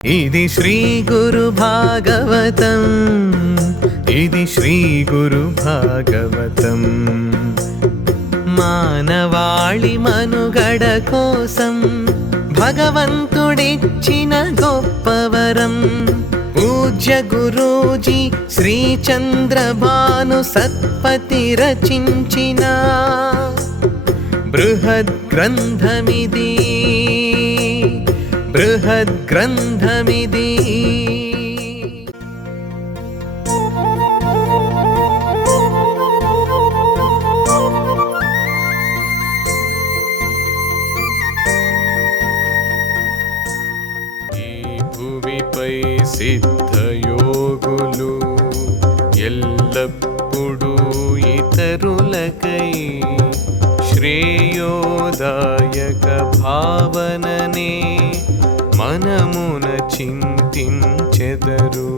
ఇది శ్రీ గురు భాగవతం, ఇది శ్రీ గురు భాగవతం. మానవాళి మనుగడ కోసం భగవంతుడిచ్చిన గొప్పవరం. పూజ్య గురూజీ శ్రీ చంద్రభాను సత్పతి రచించిన బృహద్ గ్రంథమిది, బృహద్ గ్రంథమిది. భూమిపై సిద్ధయోగులు ఎల్లప్పుడూ ఇతరులకై శ్రేయోదాయక భావననే మనమున చింతించెదరు.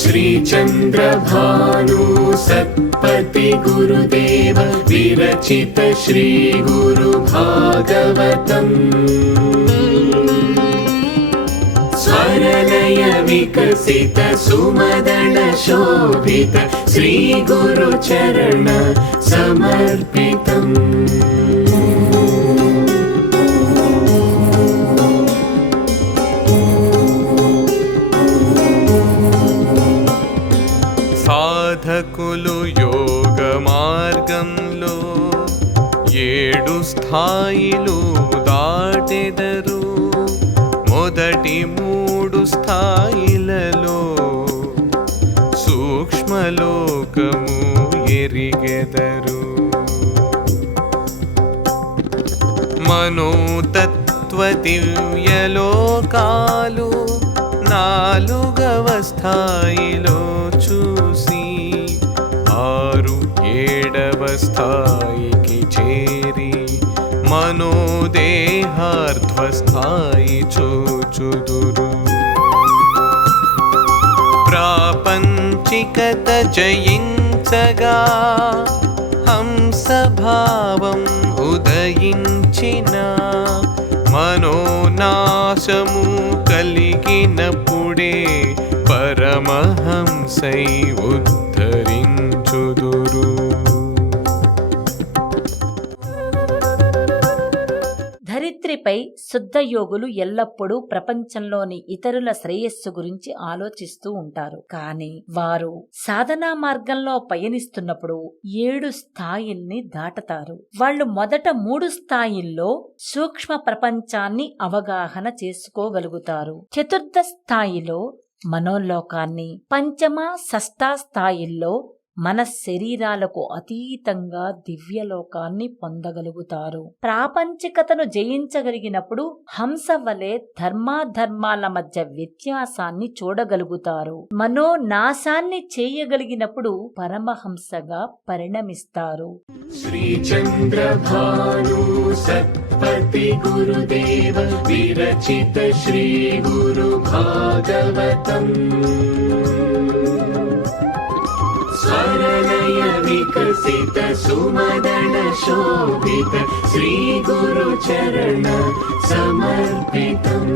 శ్రీ చంద్రభాను సత్పతి గురుదేవ విరచిత శ్రీ గురు భాగవతం. స్వరలయ వికసిత సుమదళ శోభిత శ్రీ గురు చరణ సమర్పితం. సాధకులు యోగ మార్గంలో 7 స్థాయిలు దాటెదరు. మొదటి 3 స్థాయిలలో సూక్ష్మలోకము ఎరిగెదరు. మనోతత్వ దివ్యలోకాలు 4వ స్థాయిలో చూసి 6, 7వ స్థాయికి చేరి మనోదేహార్థ స్థాయి చూచుదురు. ప్రాపంచికత జయించగా హంసభావం ఉదయించిన మనోనాశము కలిగినప్పుడే పరమహంసై ఉద్ధరించుదురు. ధరిత్రిపై శుద్ధ యోగులు ఎల్లప్పుడూ ప్రపంచంలోని ఇతరుల శ్రేయస్సు గురించి ఆలోచిస్తూ ఉంటారు. కానీ వారు సాధనా మార్గంలో పయనిస్తున్నప్పుడు 7 స్థాయిల్ని దాటతారు. వాళ్ళు మొదట 3 స్థాయిల్లో సూక్ష్మ ప్రపంచాన్ని అవగాహన చేసుకోగలుగుతారు. 4వ స్థాయిలో మనోలోకాన్ని, 5వ, 6వ స్థాయిల్లో మన శరీరాలకు అతీతంగా దివ్యలోకాన్ని పొందగలుగుతారు. ప్రాపంచికతను జయించగలిగినప్పుడు హంస వలె ధర్మాధర్మాల మధ్య వ్యత్యాసాన్ని చూడగలుగుతారు. మనోనాశాన్ని చేయగలిగినప్పుడు పరమహంసగా పరిణమిస్తారు. శ్రీ చంద్రభాను సత్పతి గురుదేవ విరచిత శ్రీ గురు భాగవతం. స్వరలయ వికసిత సుమదళ శోభిత శ్రీ గురు చరణ సమర్పితం.